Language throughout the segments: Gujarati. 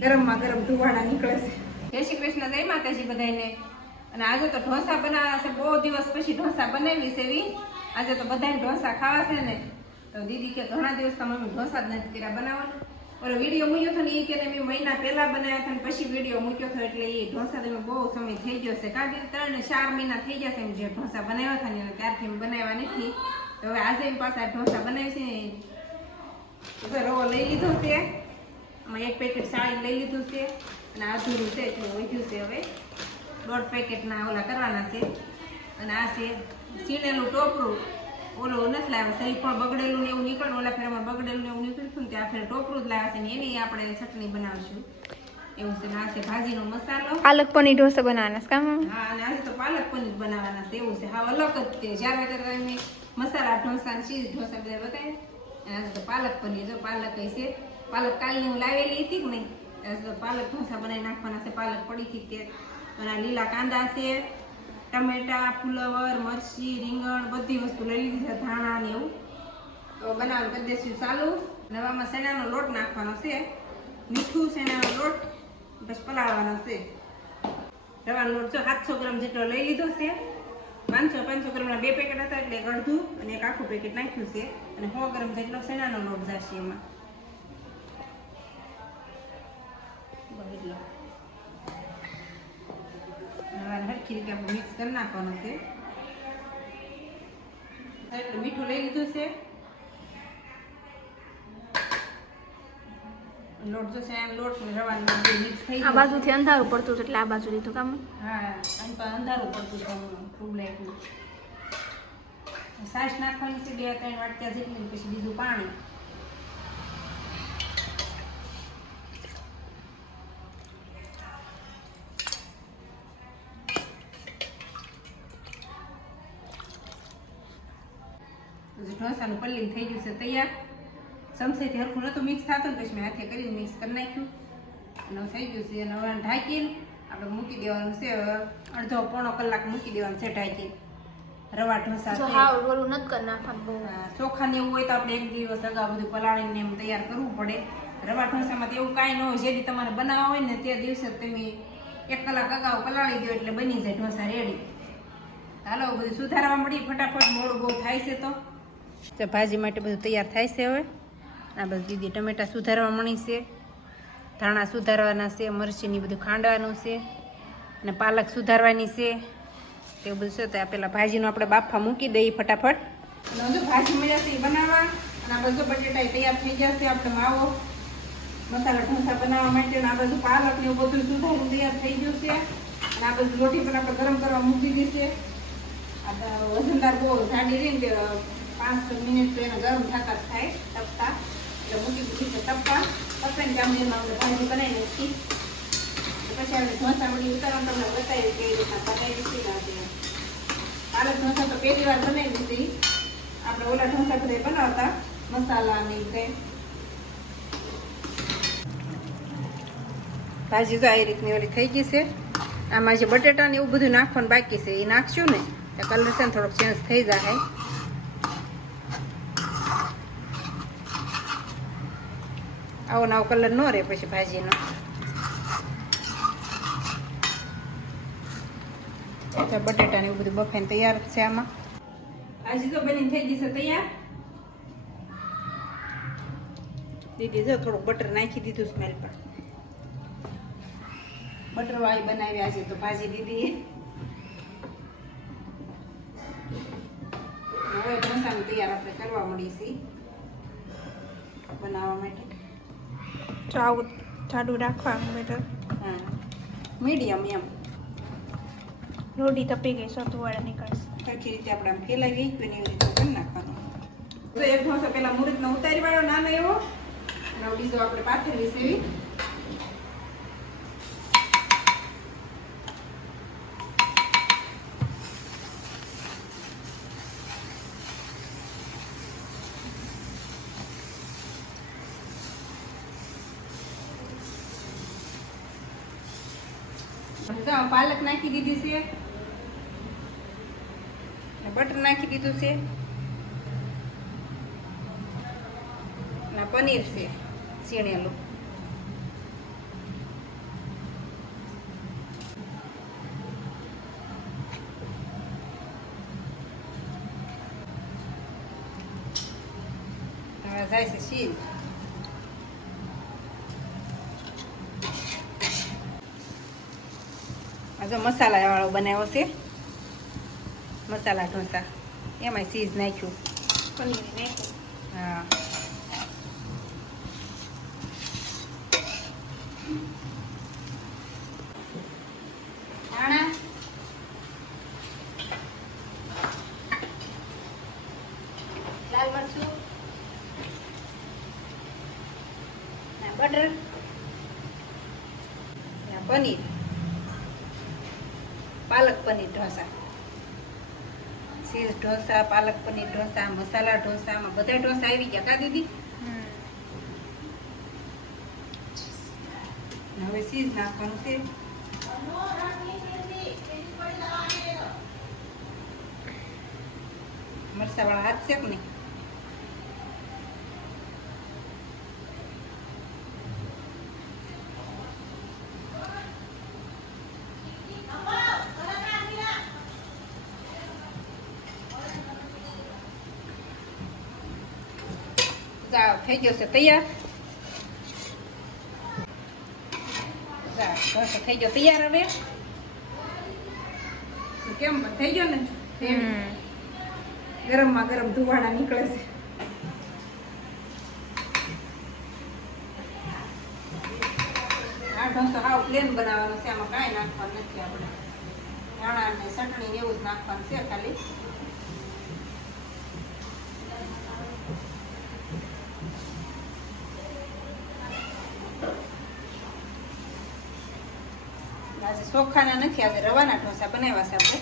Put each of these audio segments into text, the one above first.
ગરમમાં ગરમ ધુવાડા નીકળે છે. જય શ્રી કૃષ્ણ, જય માતાજી બધાને અને આજે તો ઢોસા બનાવ્યા છે, બહુ દિવસ પછી ઢોસા બનાવી છે એવી. આજે તો બધાને ઢોસા ખાવા છે ને. તો દીદી કે ઘણા દિવસ તો મમ્મી ઢોસા જ નથી કર્યા બનાવવાનું. ઓલો વીડિયો મૂક્યો હતો ને એ કે મેં મહિના પહેલા બનાવ્યા હતા ને પછી વીડિયો મૂક્યો હતો એટલે એ ઢોસા તમે બહુ સમય થઈ ગયો છે. કારણ કે ત્રણ ચાર મહિના થઈ ગયા છે એમ જે ઢોસા બનાવ્યા હતા ને ત્યારથી બનાવ્યા નથી. તો હવે આજે એમ પાછા ઢોસા બનાવી છે રવો લઈ લીધો છે. આમાં એક પેકેટ સાડી લઈ લીધું છે અને અધૂરું છે એટલે વધ્યું છે હવે. દોઢ પેકેટના ઓલા કરવાના છે. અને આ છે સીણેલું ટોપરું. ઓલું નથી લાવ્યા સહી પણ બગડેલું ને એવું નીકળે ઓલા ફેરમાં બગડેલું ને એવું નીકળ્યું હતું ને ત્યાં ફેર ટોપરું જ લાવ્યા છે ને એની આપણે ચટણી બનાવશું. એવું છે આ છે ભાજીનો મસાલો. પાલક પનીર ઢોસા બનાવવાના છે કામ? હા અને આજે તો પાલક પનીર બનાવવાના છે. એવું છે. હા અલગ જ છે. જ્યારે ત્યારે મસાલા ઢોસા ચીઝ ઢોસા બધા બતાવે આજે તો પાલક પનીર. જો પાલક છે પાલક કાલની હું લાવેલી હતી કે નહીં? પાલક ઢોસા બનાવી નાખવાના છે. પાલક પડી હતી તે અને લીલા કાંદા છે, ટમેટા, ફુલવર, મરચી, રીંગણ, બધી વસ્તુ લઈ લીધી છે, ધાણા ને એવું. તો બનાવવાનું કરી દઈશું ચાલુ. નવામાં શેણાનો લોટ નાખવાનો છે. મીઠું શેણાનો લોટ બસ પલાળવાનો છે. રવાનો લોટ જો સાતસો ગ્રામ જેટલો લઈ લીધો છે. પાંચસો પાંચસો ગ્રામના બે પેકેટ હતા એટલે અડધું અને એક આખું પેકેટ નાખ્યું છે. અને સો ગ્રામ જેટલો શેણાનો લોટ જશે એમાં. એટલો. રીતે મિક્સ કરી નાખવાનું છે મીઠું લઈ લીધું છે લોટ જો છે લોટ ને મિક્સ થઈ આ છે. બાજુથી અંધારું પડતું હતું એટલે આ બાજુ લીધું કામ હા અંધારું પડતું ખૂબ લાગ્યું સાસ નાખવાની છે બે ત્રણ વાટકા જેટલી, પછી બીજું પાણી ઢોસાનું પલ્લીને થઈ ગયું છે તૈયાર. ચમચેથી હરખું નહોતું મિક્સ થતું પછી મેં હાથે કરીને મિક્સ કરી નાખ્યું. અને થઈ ગયું છે અને હવે ઢાંકીને આપણે મૂકી દેવાનું છે અડધો પોણો કલાક મૂકી દેવાનું છે ઢાંકીને. રવા ઢોસા ચોખા ને એવું હોય તો આપણે એક દિવસ અગાઉ બધું પલાળીને એમ તૈયાર કરવું પડે. રવા ઢોસામાં તો એવું કાંઈ ન હોય જેથી તમારે બનાવવા હોય ને તે દિવસે તમે એક કલાક અગાઉ પલાળી દો એટલે બની જાય ઢોસા રેડી હાલો બધું સુધારવા મળી ફટાફટ મોડું બહુ થાય છે તો. તો ભાજી માટે બધું તૈયાર થાય છે હવે. આ બધું દીદી ટમેટા સુધારવા મળી છે, ધાણા સુધારવાના છે, મરચીની બધું ખાંડવાનું છે, અને પાલક સુધારવાની છે. એવું બધું છે, તો આ પેલા ભાજીનો આપણે બાફા મૂકી દઈએ ફટાફટ. હજુ ભાજી મળ્યા છે એ બનાવવા. અને આ બધું બટેટા તૈયાર થઈ છે, આપણે માવો, મસાલા ઢોસા બનાવવા માટે. આ બધું પાલક ને બધું સુધારું તૈયાર થઈ ગયું છે. અને આ બધું રોટી પણ આપણે ગરમ કરવા મૂકી દીધી છે. આ વજનદાર બહુ રહી ને તે પાંચ મિનિટ તો એને ગરમ થતા થાય, તપતા. એટલે મૂકી દીધી છે તપવા. પછી ત્યાં આપણે ભાજી બનાવી નાખી પછી આપણે ઢોસા વળી ઉતારવાનું તમને બતાવી કેવી રીતના બનાવી છે આપણે. પાલક ઢોસા તો પહેલી વાર બનાવી દીધી. આપણે ઓલા ઢોસા બધા બનાવતા, મસાલા ને કંઈ. ભાજી તો આ રીતની ઓલી થઈ ગઈ છે. આમાં જે બટેટા ને એવું બધું નાખવાનું બાકી છે. એ નાખશું ને, તો કલર છે ને થોડોક ચેન્જ થઈ જાય આવો નવો કલર ન રહે પછી ભાજીનો. બટેટા ને એવું બધું બફાઈને તૈયાર છે આમાં. આજે તો બની થઈ ગઈ છે તૈયાર. દીદી જો થોડુંક બટર નાખી દીધું સ્મેલ પર. બટર વાળી બનાવી આજે તો ભાજી દીધી. હવે ઢોસાનું તૈયાર આપણે કરવા મળી છીએ. બનાવવા માટે. આવું જાડું રાખવાનું બેટર હા. મીડિયમ એમ. રોટી તપી ગઈ સતું વાળા નીકળશે. સરખી રીતે આપણે આમ ફેલાવી એની રીતે કરી નાખવાનું. તો એક ઢોસો પહેલાં મુહૂર્તનો ઉતારી વાળો નાનો એવો. અને જો બીજો આપણે પાથરવી છે પાલક નાખી દીધી છે. બટર નાખી દીધું છે. પનીર છે છીણેલું જાય છે શીખ જો મસાલા વાળો બનાવ્યો છે. મસાલા ઢોસા. એમાં ચીઝ નાખ્યું. હા. બટર. પનીર. પાલક પનીર ઢોસા. શીર ઢોસા પાલક પનીર ઢોસા મસાલા ઢોસામાં બધા ઢોસા આવી ગયા કા દીદી? હવે ચીઝ નાખવાનું છે. મરસા વાળા હાથ છે કે નહીં? જાઓ થઈ ગયો છે તૈયાર જા ઢોસો થઈ ગયો તૈયાર હવે કેમ થઈ ગયો ને ગરમમાં ગરમ ધુવાડા નીકળે છે આ ઢોસો હાવ પ્લેન બનાવવાનો છે આમાં કાંઈ નાખવાનું નથી આપણે ધાણા ને ચટણી એવું જ નાખવાનું છે ખાલી આજે ચોખાના નથી, આજે રવાના ઢોસા બનાવ્યા છે આપણે.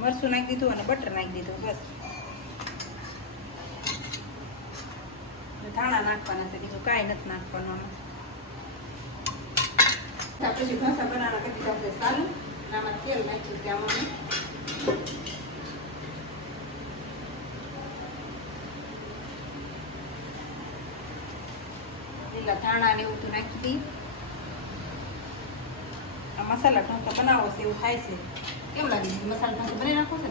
મરસું નાખી દીધું અને બટર નાખી દીધું, બસ. ધાણા નાખવાના છે, બીજું કાંઈ નથી નાખવાનું. આપણે જે ઢોસા બનાવવાના કરી દીધા સારું આમાં તેલ નાખ્યું છે આમાં લીલા ધાણા ને એવું તો નાખી દી. આ મસાલા ઢોસા બનાવો છે એવું થાય છે. કેમ લાગે છે? મસાલા ઢોસા બનાવી નાખો છે?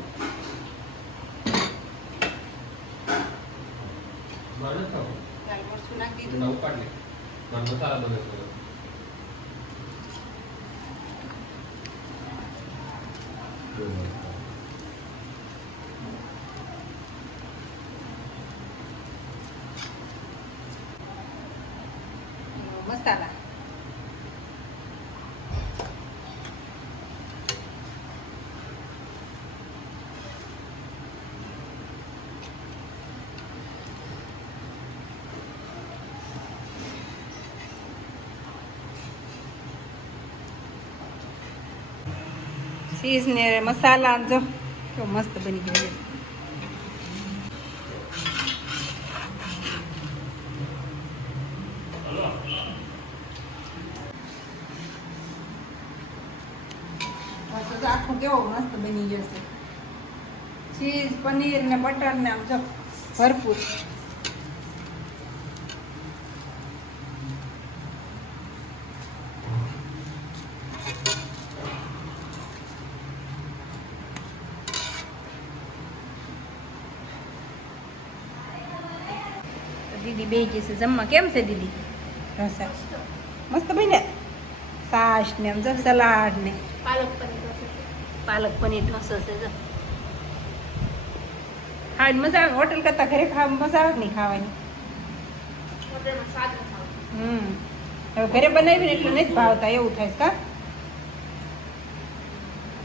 લાલ મરચું નાખી દીધું મસાલા બને છે મસાલા ચીઝ ને મસાલા જો. કેવો મસ્ત બની ગયો આખો કેવો મસ્ત બની ગયો ચીઝ પનીર ને બટર ને આમ જો ભરપૂર. દીદી બે જશે જમવા. કેમ છે દીદી? ઢોસા મસ્ત બન્યા? સાસ ને આમ જો સલાડ ને. પાલક પનીર પાલક પનીર ઢોસો છે જો. ખાવાની મજા આવે? હોટલ કરતા ઘરે ખાવા મજા આવે નહીં ખાવાની. હમ. હવે ઘરે બનાવીને એટલું નથી ભાવતા એવું થાય કા?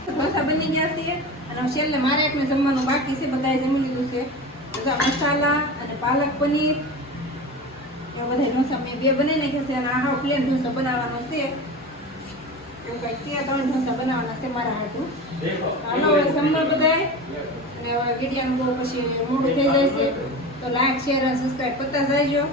ઢોસા બની ગયા છે અને છેલ્લે મારે એકને જમવાનું બાકી છે બધાએ જમી લીધું છે. બધા મસાલા અને પાલક પનીર એવા બધા ઢોસા મેં બે બનાવી નાખ્યા છે અને આ હાવ પ્લેન ઢોસો બનાવવાનો છે. એવું કંઈક છે ત્રણ ઢોસા બનાવવાના છે મારા હાટું. હાલો હવે જમવા બધાય. અને હવે વિડીયોનું બહુ પછી મોડું થઈ જાય છે. તો લાઈક શેર અને સબસ્ક્રાઈબ કરતા જજો